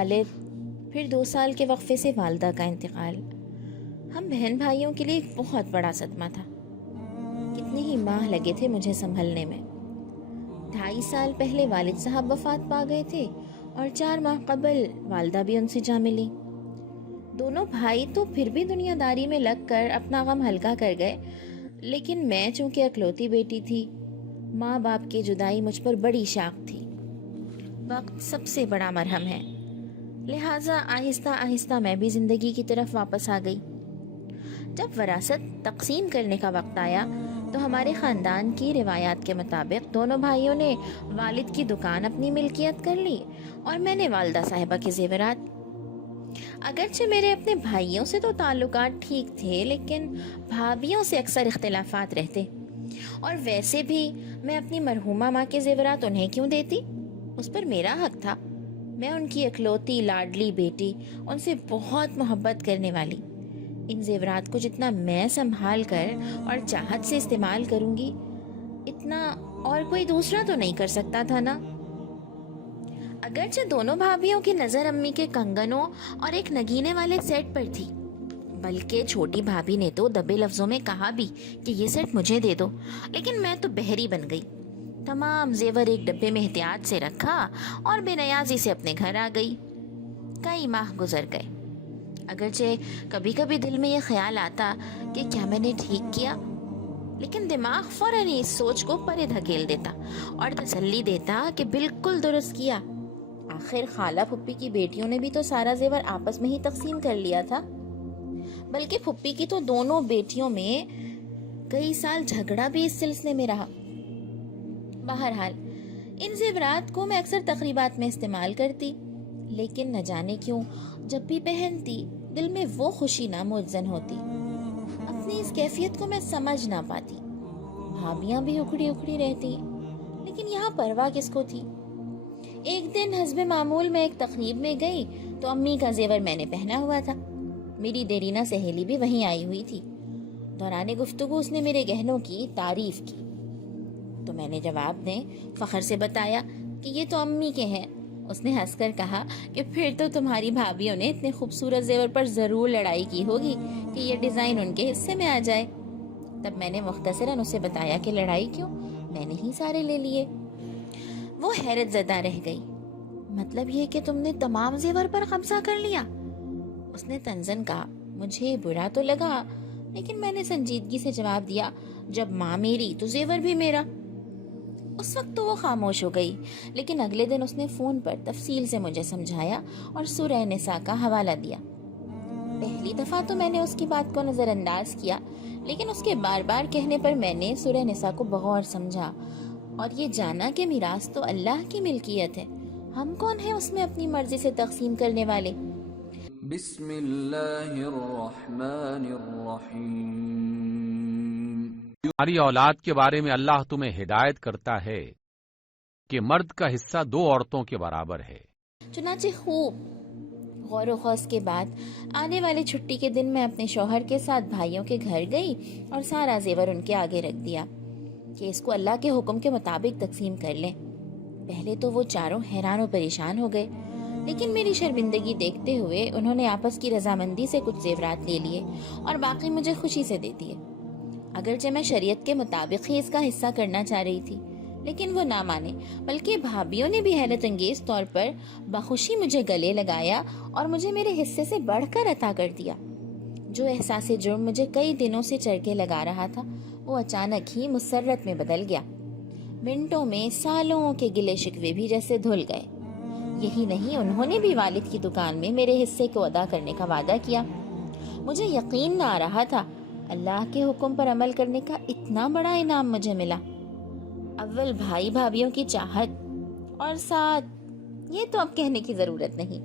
والد، پھر 2 سال کے وقفے سے والدہ کا انتقال ہم بہن بھائیوں کے لیے ایک بہت بڑا صدمہ تھا۔ کتنے ہی ماہ لگے تھے مجھے سنبھلنے میں۔ 2.5 سال پہلے والد صاحب وفات پا گئے تھے اور 4 ماہ قبل والدہ بھی ان سے جا ملی۔ دونوں بھائی تو پھر بھی دنیا داری میں لگ کر اپنا غم ہلکا کر گئے، لیکن میں چونکہ اکلوتی بیٹی تھی، ماں باپ کی جدائی مجھ پر بڑی شاق تھی۔ وقت سب سے بڑا مرہم ہے، لہٰذا آہستہ آہستہ میں بھی زندگی کی طرف واپس آ گئی۔ جب وراثت تقسیم کرنے کا وقت آیا تو ہمارے خاندان کی روایات کے مطابق دونوں بھائیوں نے والد کی دکان اپنی ملکیت کر لی اور میں نے والدہ صاحبہ کے زیورات۔ اگرچہ میرے اپنے بھائیوں سے تو تعلقات ٹھیک تھے، لیکن بھابھیوں سے اکثر اختلافات رہتے، اور ویسے بھی میں اپنی مرحومہ ماں کے زیورات انہیں کیوں دیتی؟ اس پر میرا حق تھا۔ میں ان کی اکلوتی لاڈلی بیٹی، ان سے بہت محبت کرنے والی۔ ان زیورات کو جتنا میں سنبھال کر اور چاہت سے استعمال کروں گی، اتنا اور کوئی دوسرا تو نہیں کر سکتا تھا نا۔ اگرچہ دونوں بھابھیوں کی نظر امی کے کنگنوں اور ایک نگینے والے سیٹ پر تھی، بلکہ چھوٹی بھابھی نے تو دبے لفظوں میں کہا بھی کہ یہ سیٹ مجھے دے دو، لیکن میں تو بہری بن گئی۔ تمام زیور ایک ڈبے میں احتیاط سے رکھا اور بے نیازی سے اپنے گھر آ گئی۔ کئی ماہ گزر گئے، اگرچہ کبھی کبھی دل میں یہ خیال آتا کہ کیا میں نے ٹھیک کیا، لیکن دماغ فوراً ہی اس سوچ کو پرے دھکیل دیتا اور تسلی دیتا کہ بالکل درست کیا۔ آخر خالہ پھپھی کی بیٹیوں نے بھی تو سارا زیور آپس میں ہی تقسیم کر لیا تھا، بلکہ پھپھی کی تو دونوں بیٹیوں میں کئی سال جھگڑا بھی اس سلسلے میں رہا۔ بہرحال ان زیورات کو میں اکثر تقریبات میں استعمال کرتی، لیکن نہ جانے کیوں جب بھی پہنتی دل میں وہ خوشی نہ مجزن ہوتی۔ اپنی اس کیفیت کو میں سمجھ نہ پاتی۔ بھابیاں بھی اکھڑی اکھڑی رہتی، لیکن یہاں پرواہ کس کو تھی؟ ایک دن حسب معمول میں ایک تقریب میں گئی تو امی کا زیور میں نے پہنا ہوا تھا۔ میری دیرینہ سہیلی بھی وہیں آئی ہوئی تھی۔ دوران گفتگو اس نے میرے گہنوں کی تعریف کی تو میں نے جواب میں فخر سے بتایا کہ یہ تو امی کے ہیں۔ اس نے ہنس کر کہا کہ پھر تو تمہاری بھابھیوں نے اتنے خوبصورت زیور پر ضرور لڑائی کی ہوگی کہ یہ ڈیزائن ان کے حصے میں آ جائے۔ تب میں نے مختصراً اسے بتایا کہ لڑائی کیوں، میں نے ہی سارے لے لیے۔ وہ حیرت زدہ رہ گئی۔ مطلب یہ کہ تم نے تمام زیور پر قبضہ کر لیا؟ اس نے طنزاً کہا۔ مجھے برا تو لگا، لیکن میں نے سنجیدگی سے جواب دیا، جب ماں میری تو زیور بھی میرا۔ اس وقت تو وہ خاموش ہو گئی، لیکن اگلے دن اس نے فون پر تفصیل سے مجھے سمجھایا اور سورہ نساء کا حوالہ دیا۔ پہلی دفعہ تو میں نے اس کی بات کو نظر انداز کیا، لیکن اس کے بار بار کہنے پر میں نے سورہ نساء کو بغور سمجھا اور یہ جانا کہ میراث تو اللہ کی ملکیت ہے، ہم کون ہیں اس میں اپنی مرضی سے تقسیم کرنے والے۔ بسم اللہ الرحمن الرحیم۔ تمہاری اولاد کے بارے میں اللہ تمہیں ہدایت کرتا ہے کہ مرد کا حصہ 2 عورتوں کے برابر ہے۔ چنانچہ خوب غور و خوض کے بعد آنے والے چھٹی کے دن میں اپنے شوہر کے ساتھ بھائیوں کے گھر گئی اور سارا زیور ان کے آگے رکھ دیا کہ اس کو اللہ کے حکم کے مطابق تقسیم کر لیں۔ پہلے تو وہ چاروں حیران و پریشان ہو گئے، لیکن میری شرمندگی دیکھتے ہوئے انہوں نے آپس کی رضامندی سے کچھ زیورات لے لیے اور باقی مجھے خوشی سے دے دیے۔ اگرچہ میں شریعت کے مطابق ہی اس کا حصہ کرنا چاہ رہی تھی، لیکن وہ نہ مانے، بلکہ بھابھیوں نے بھی حیرت انگیز طور پر بخوشی مجھے گلے لگایا اور مجھے میرے حصے سے بڑھ کر عطا کر دیا۔ جو احساس جرم مجھے کئی دنوں سے چرکے لگا رہا تھا، وہ اچانک ہی مسرت میں بدل گیا۔ منٹوں میں سالوں کے گلے شکوے بھی جیسے دھل گئے۔ یہی نہیں، انہوں نے بھی والد کی دکان میں میرے حصے کو ادا کرنے کا وعدہ کیا۔ مجھے یقین نہ آ رہا تھا، اللہ کے حکم پر عمل کرنے کا اتنا بڑا انعام مجھے ملا۔ اول بھائی بھابھیوں کی چاہت، اور ساتھ یہ تو اب کہنے کی ضرورت نہیں،